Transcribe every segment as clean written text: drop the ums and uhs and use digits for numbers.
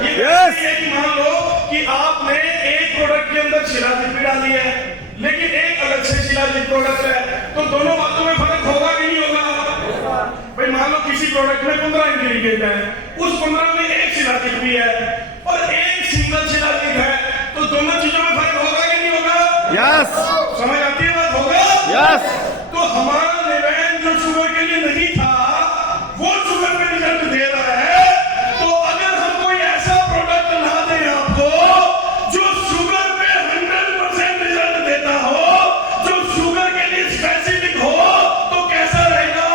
ये मान लो कि आपने एक प्रोडक्ट के अंदर शिलाजीत भी डाली है, लेकिन एक अलग से शिलाजीत प्रोडक्ट है, तो दोनों बातों में फर्क होगा कि नहीं होगा? भाई मान लो किसी प्रोडक्ट में 15 इंग्रेडिएंट है, उस 15 में एक शिलाजीत भी है और एक सिंगल शिलाजीत है, तो दोनों चीजों में फर्क होगा कि नहीं होगा? यस। समझ आती है बात? होगा। यस। तो हमारा लेवेन जो शुगर के लिए नहीं था वो शुगर पे रिजल्ट दे रहा है। तो अगर हम कोई ऐसा प्रोडक्ट ला दें आपको जो शुगर पे 100% रिजल्ट देता हो, जो शुगर के लिए स्पेसिफिक हो, तो कैसा रहेगा?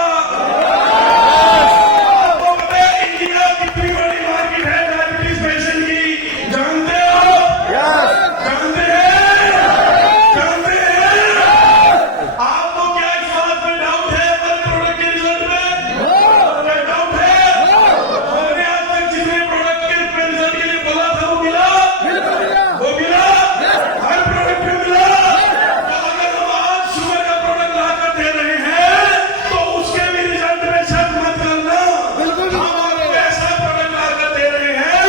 आपको पता है इंडिया कितनी बड़ी मार्केट है डायबिटीज पेशेंट की, जानते हो? जानते हैं? जानते हैं? आपको क्या इस बात में डाउट है हमारे प्रोडक्ट के रिजल्ट में? डाउट है? हमने आज तक जितने प्रोडक्ट के रिजल्ट के लिए बोला था वो मिला? वो मिला? हर प्रोडक्ट में मिला? तो अगर हम आज शुगर का प्रोडक्ट लाकर दे रहे हैं तो उसके भी रिजल्ट में शक मत करना। हम आपको ऐसा प्रोडक्ट लाकर दे रहे हैं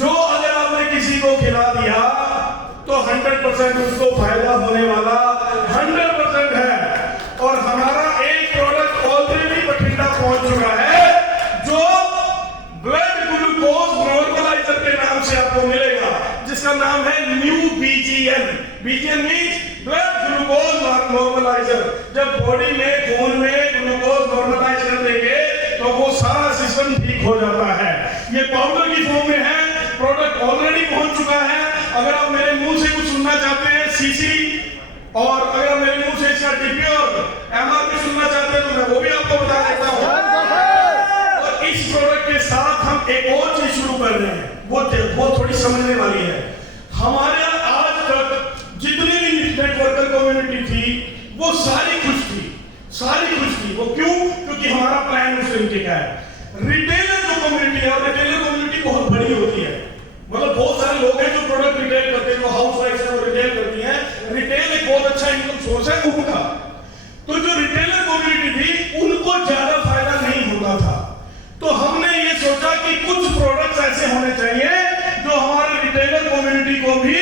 जो अगर आपने किसी को खिला दिया तो 100% उसको फायदा होने वाला 100% है। और हमारा एक प्रोडक्ट ऑलरेडी बठिंडा पहुंच चुका है जो ब्लड ग्लूकोज नॉर्मलाइजर के नाम से आपको मिलेगा, जिसका नाम है new BGN. BGN means blood glucose normaliser. जब बॉडी में खून में ग्लूकोज नॉर्मलाइज कर देंगे तो वो सारा सिस्टम ठीक हो जाता है। ये पाउडर की फॉर्म में है, प्रोडक्ट ऑलरेडी पहुंच चुका है। अगर आप मेरे मुंह से कुछ सुनना चाहते हैं सीसी, और अगर आप मेरे मुंह से इसका डीपी और एमआरपी सुनना चाहते हैं तो मैं वो भी आपको बता देता हूं। और इस प्रोडक्ट के साथ हम एक और चीज शुरू कर रहे हैं, वो थोड़ी समझने वाली है। हमारे आज तक जितनी भी नेटवर्कर कम्युनिटी थी वो सारी खुश थी, सारी खुश थी। वो क्यों? क्योंकि हमारा प्लान उस तरीके का है। रिटेलर जो कम्युनिटी है, और रिटेलर कम्युनिटी बहुत बड़ी होती है, मतलब बहुत सारे लोग हैं जो प्रोडक्ट रिटेल करते हैं, जो हाउस वाइफ है वो रिटेल करती हैं। रिटेल एक बहुत अच्छा इनकम सोर्स है उनका। तो जो रिटेलर कम्युनिटी थी उनको ज्यादा फायदा नहीं होता था, तो हमने ये सोचा कि कुछ प्रोडक्ट्स ऐसे होने चाहिए जो हमारे रिटेलर कम्युनिटी को भी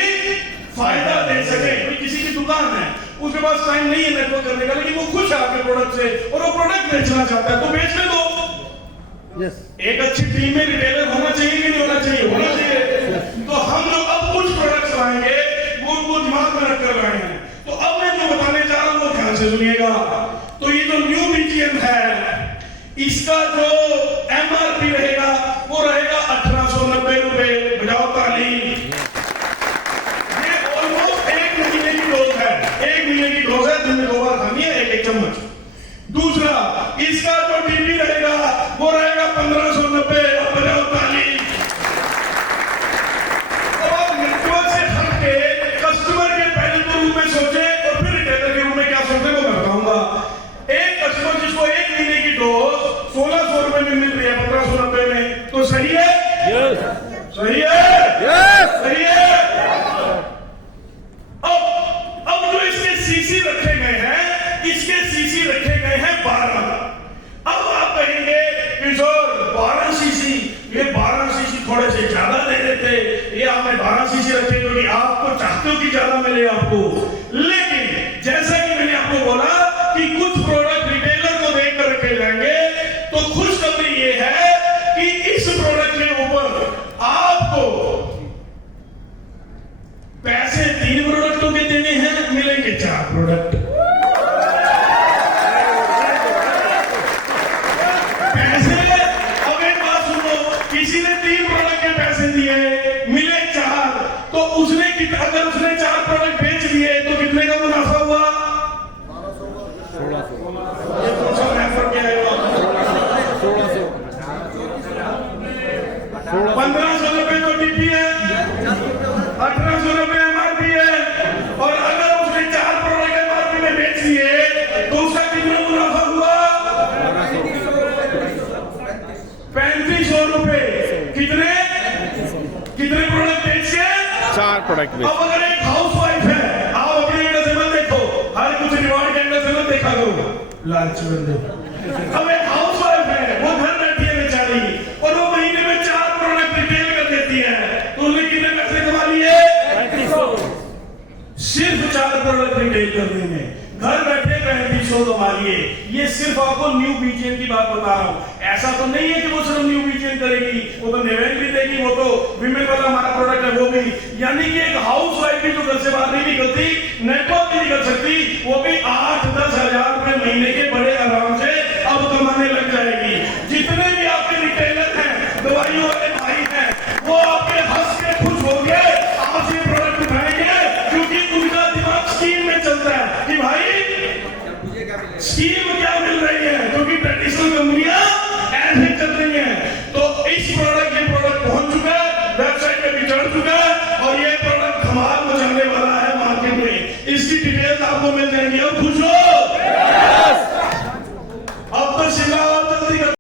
फायदा दे सके। किसी की दुकान है, उसके पास टाइम नहीं है नेटवर्क करने का, लेकिन वो खुश है आपके प्रोडक्ट से और वो प्रोडक्ट बेचना चाहता है, तो बेचने दो। एक अच्छी टीम में रिटेलर होना चाहिए कि नहीं होना चाहिए? होना चाहिए। तो हम लोग अब कुछ प्रोडक्ट्स लाएंगे वो उनको दिमाग में रखकर लाए हैं। तो अब मैं जो बताने जा रहा हूं वो ध्यान से सुनिएगा। तो ये जो न्यू बीजीएन है, इसका जो एमआरपी रहेगा वो रहेगा 1890 रुपए। बजाओ ताली। ये ऑलमोस्ट 1 महीने की डोज है, 1 महीने की डोज है, दिन में 2 बार खानी है, 1-1 चम्मच। दूसरा, इसका जो टीपी रहेगा वो रहेगा 1590। अब बजाओ ताली। और नेटवर्क से हट के कस्टमर के पहले तो रूप में सोचे और फिर रिटेलर के रूप में क्या सोचे वो मैं बताऊंगा। एक कस्टमर जिसको 1 महीने की डोज 1600 रुपए में मिल रही है 1590 में, तो सही है? सही है? सही है? अब जो इसके सीसी रखे गए हैं, इसके सीसी रखे गए हैं 12। अब आप कहेंगे किशोर 12 सीसी, ये 12 सीसी थोड़े से ज्यादा दे देते, ये आपने 12 सीसी रखे क्योंकि आपको चाहते हो कि ज्यादा मिले आपको। लेकिन जैसा कि मैंने आपको बोला कि कुछ प्रोडक्ट रिटेलर को देकर रखे जाएंगे, तो खुशखबरी ये है कि इस प्रोडक्ट के ऊपर आपको पैसे 3 प्रोडक्टों के देने हैं, मिलेंगे 4 प्रोडक्ट। पैसे, अब एक बात सुनो, किसी ने 3 प्रोडक्ट के पैसे दिए, मिले 4, तो उसने अगर उसने 4 प्रोडक्ट बेच दिए तो कितने का मुनाफा हुआ? 1500 रुपए तो टीपी है, 1800 रुपए एमआरपी है, और अगर उसने 4 प्रोडक्ट एमआरपी में बेच दिए तो उसका कितना मुनाफा हुआ? 3500 रुपए। कितने प्रोडक्ट बेच के? 4 प्रोडक्ट बेच। अब अगर एक हाउस वाइफ है, आप अपने एंगल से मत देखो, हर कुछ रिवॉर्ड के एंगल से मत देखा करो, लालच बंदे। अब एक हाउस वाइफ है, वो घर बैठी है बेचारी, और वो महीने में 4 प्रोडक्ट 4 प्रोडक्ट रिटेल कर देंगे, घर बैठे 3500 कमा लिए। ये सिर्फ आपको न्यू बीजेन की बात बता रहा हूं। ऐसा तो नहीं है कि वो सिर्फ न्यू बीजेन करेगी, वो तो नेवेन भी देगी, वो तो विमेन वाला हमारा प्रोडक्ट है वो भी। यानी कि एक हाउस वाइफ भी जो घर से बाहर नहीं निकलती, नेटवर्क भी निकल सकती, वो भी 8-10 हजार रुपए महीने के बड़े आराम